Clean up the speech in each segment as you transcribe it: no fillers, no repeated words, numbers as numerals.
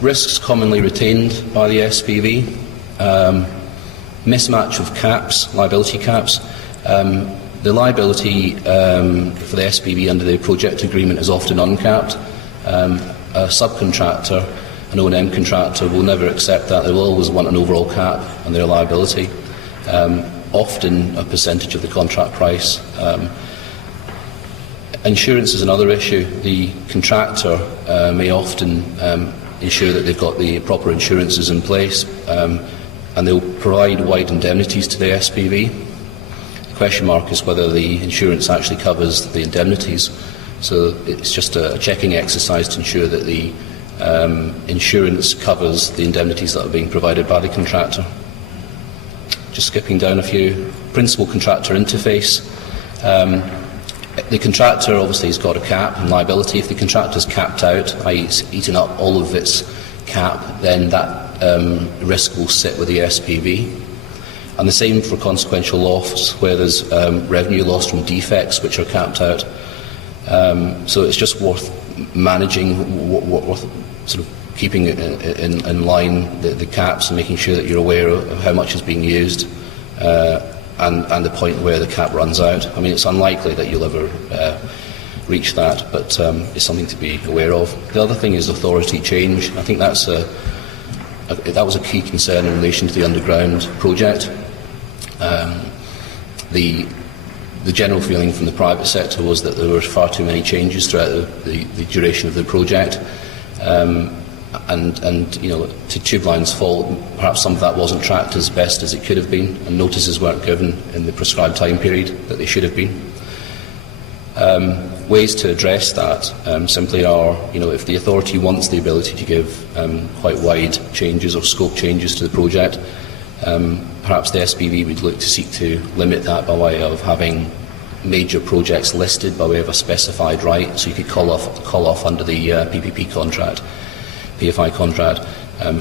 Risks commonly retained by the SPV. Mismatch of caps, liability caps. The liability for the SPV under the project agreement is often uncapped. A subcontractor, an O&M contractor, will never accept that. They will always want an overall cap on their liability, often a percentage of the contract price. Insurance is another issue. The contractor may often ensure that they've got the proper insurances in place, and they'll provide wide indemnities to the SPV. The question mark is whether the insurance actually covers the indemnities. So it's just a checking exercise to ensure that the insurance covers the indemnities that are being provided by the contractor. Just skipping down a few. Principal contractor interface. The contractor obviously has got a cap and liability. If the contractor is capped out, i.e. it's eaten up all of its cap, then that risk will sit with the SPV. And the same for consequential loss, where there's revenue loss from defects which are capped out. So it's just worth managing, worth sort of keeping in line the caps and making sure that you're aware of how much is being used and the point where the cap runs out. I mean, it's unlikely that you'll ever reach that, but it's something to be aware of. The other thing is authority change. I think that was a key concern in relation to the underground project. The general feeling from the private sector was that there were far too many changes throughout the duration of the project, and you know, to Tube Line's fault, perhaps some of that wasn't tracked as best as it could have been, and notices weren't given in the prescribed time period that they should have been. Ways to address that simply are, you know, if the authority wants the ability to give quite wide changes or scope changes to the project, perhaps the SPV would look to seek to limit that by way of having major projects listed by way of a specified right. So you could call off under the PPP contract, PFI contract,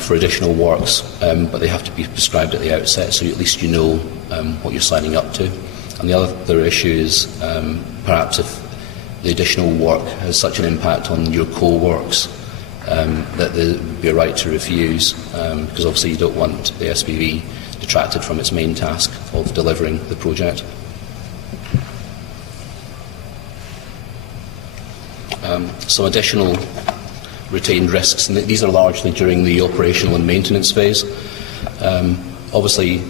for additional works, but they have to be prescribed at the outset, so at least you know what you're signing up to. And the other issue is perhaps if the additional work has such an impact on your core works that there would be a right to refuse, because obviously you don't want the SPV detracted from its main task of delivering the project. Some additional retained risks, and these are largely during the operational and maintenance phase. Obviously,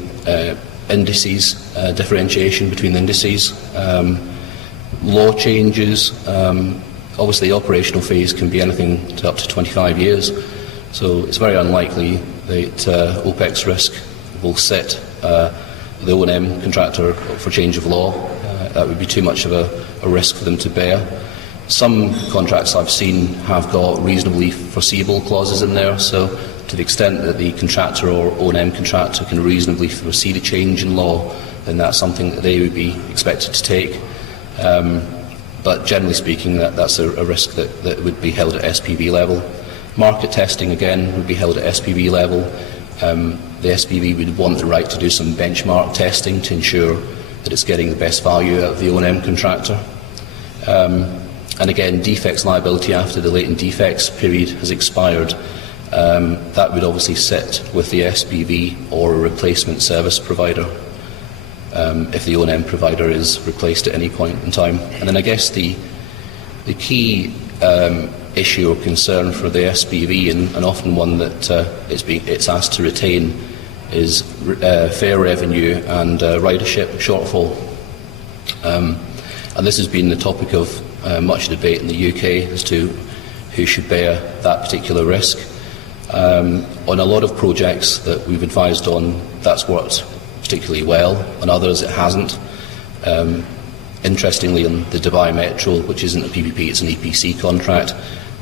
indices, differentiation between indices, law changes. Obviously, the operational phase can be anything to up to 25 years, so it's very unlikely that OPEX risk will sit the O&M contractor for change of law. That would be too much of a risk for them to bear. Some contracts I've seen have got reasonably foreseeable clauses in there, so to the extent that the contractor or O&M contractor can reasonably foresee the change in law, then that's something that they would be expected to take. But generally speaking, that's a risk that would be held at SPV level. Market testing, again, would be held at SPV level. The SPV would want the right to do some benchmark testing to ensure that it's getting the best value out of the O&M contractor. And again, defects liability after the latent defects period has expired. That would obviously sit with the SPV or a replacement service provider if the O&M provider is replaced at any point in time. And then I guess the key issue or concern for the SPV, and often one that it's asked to retain, is fare revenue and ridership shortfall. And this has been the topic of much debate in the UK as to who should bear that particular risk. On a lot of projects that we've advised on, that's worked particularly well. On others, it hasn't. Interestingly, on the Dubai Metro, which isn't a PPP, it's an EPC contract,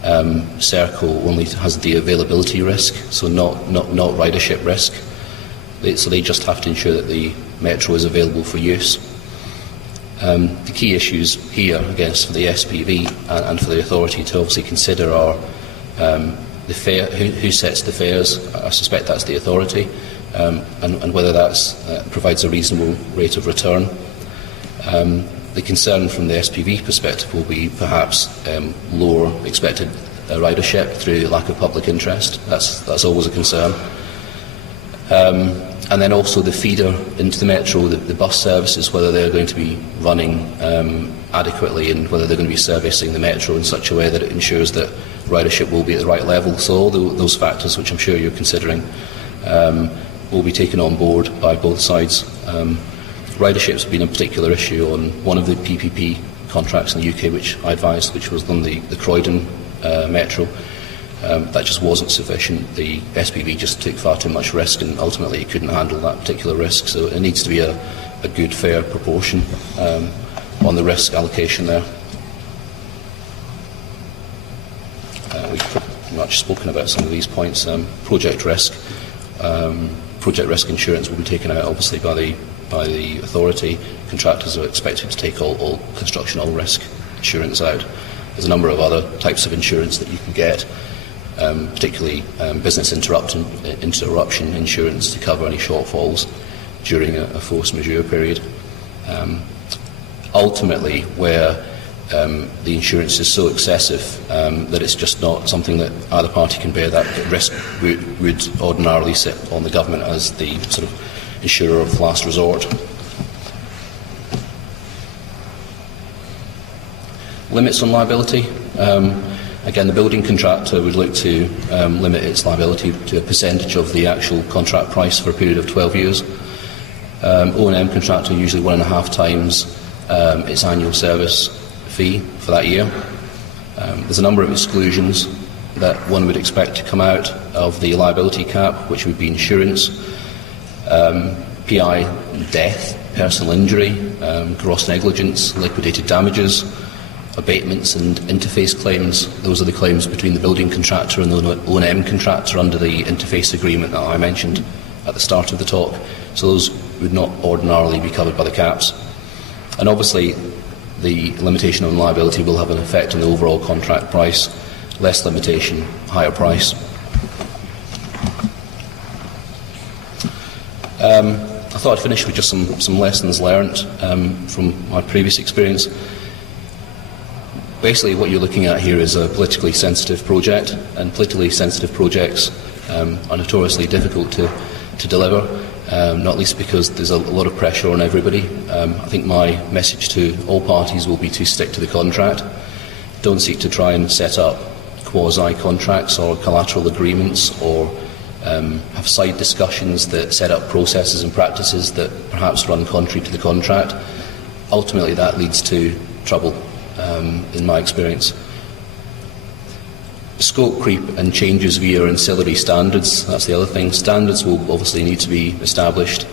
Serco only has the availability risk, so not ridership risk. So they just have to ensure that the metro is available for use. The key issues here, I guess, for the SPV and for the authority to obviously consider are the fare, who sets the fares. I suspect that's the authority, and whether that provides a reasonable rate of return. The concern from the SPV perspective will be perhaps lower expected ridership through lack of public interest. That's always a concern. And then also the feeder into the metro, the bus services, whether they're going to be running adequately and whether they're going to be servicing the metro in such a way that it ensures that ridership will be at the right level. So all those factors, which I'm sure you're considering, will be taken on board by both sides. Ridership's been a particular issue on one of the PPP contracts in the UK, which I advised, which was on the Croydon metro. That just wasn't sufficient. The SPV just took far too much risk, and ultimately it couldn't handle that particular risk. So it needs to be a good, fair proportion on the risk allocation there. We've pretty much spoken about some of these points. Project risk insurance will be taken out, obviously, by the authority. Contractors are expected to take all construction, all risk insurance out. There's a number of other types of insurance that you can get, particularly business interruption insurance to cover any shortfalls during a force majeure period. Ultimately, where the insurance is so excessive that it's just not something that either party can bear, that risk would ordinarily sit on the government as the sort of insurer of last resort. Limits on liability. Again, the building contractor would look to limit its liability to a percentage of the actual contract price for a period of 12 years. O&M contractor usually 1.5 times its annual service fee for that year. There's a number of exclusions that one would expect to come out of the liability cap, which would be insurance, PI death, personal injury, gross negligence, liquidated damages, abatements and interface claims. Those are the claims between the building contractor and the O&M contractor under the interface agreement that I mentioned at the start of the talk. So those would not ordinarily be covered by the caps. And obviously the limitation on liability will have an effect on the overall contract price. Less limitation, higher price. I thought I'd finish with just some lessons learnt from my previous experience. Basically, what you're looking at here is a politically sensitive project, and politically sensitive projects are notoriously difficult to deliver, not least because there's a lot of pressure on everybody. I think my message to all parties will be to stick to the contract. Don't seek to try and set up quasi-contracts or collateral agreements, or have side discussions that set up processes and practices that perhaps run contrary to the contract. Ultimately, that leads to trouble. In my experience. Scope creep and changes via ancillary standards, that's the other thing. Standards will obviously need to be established.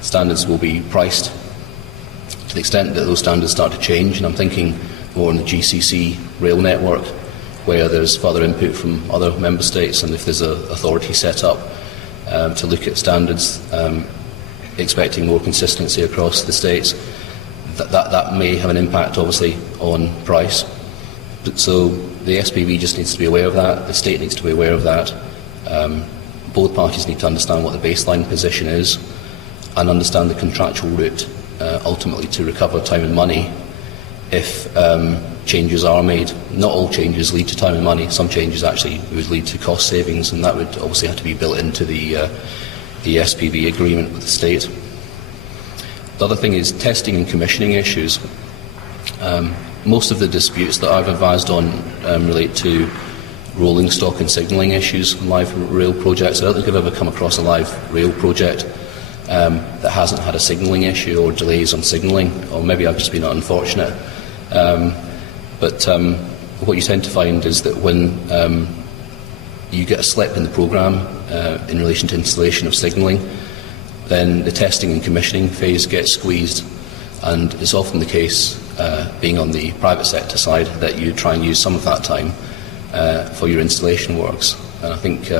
Standards will be priced to the extent that those standards start to change, and I'm thinking more on the GCC rail network, where there's further input from other member states, and if there's an authority set up to look at standards, expecting more consistency across the states, that may have an impact, obviously, on price. So the SPV just needs to be aware of that. The state needs to be aware of that. Both parties need to understand what the baseline position is and understand the contractual route, ultimately, to recover time and money if changes are made. Not all changes lead to time and money. Some changes actually would lead to cost savings, and that would obviously have to be built into the SPV agreement with the state. The other thing is testing and commissioning issues. Most of the disputes that I've advised on relate to rolling stock and signalling issues on live rail projects. I don't think I've ever come across a live rail project that hasn't had a signalling issue or delays on signalling, or maybe I've just been unfortunate. But what you tend to find is that when you get a slip in the programme in relation to installation of signalling, then the testing and commissioning phase gets squeezed, and it's often the case, being on the private sector side, that you try and use some of that time for your installation works. And I think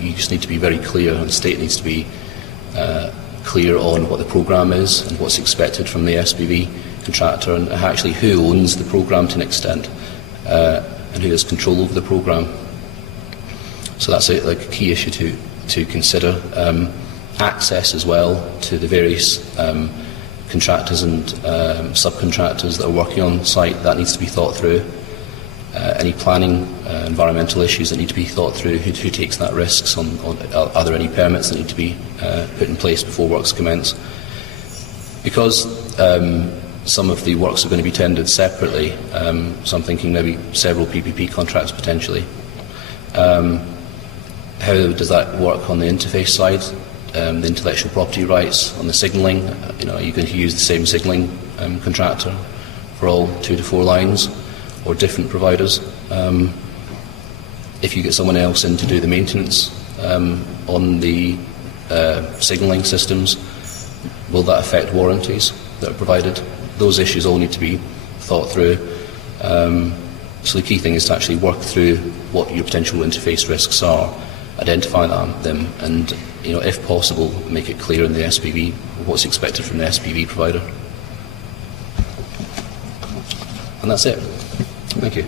you just need to be very clear, and the state needs to be clear on what the programme is and what's expected from the SPV contractor, and actually who owns the programme to an extent, and who has control over the programme. So that's a key issue to consider. Access as well to the various contractors and subcontractors that are working on site, that needs to be thought through. any planning, environmental issues that need to be thought through, who takes that risks, are there any permits that need to be put in place before works commence. Because some of the works are going to be tendered separately, so I'm thinking maybe several PPP contracts potentially. How does that work on the interface side, the intellectual property rights, on the signalling? Are you going to use the same signalling contractor for all 2 to 4 lines, or different providers? If you get someone else in to do the maintenance on the signalling systems, will that affect warranties that are provided? Those issues all need to be thought through. So the key thing is to actually work through what your potential interface risks are, identify them, and if possible, make it clear in the SPV what's expected from the SPV provider. And that's it. Thank you.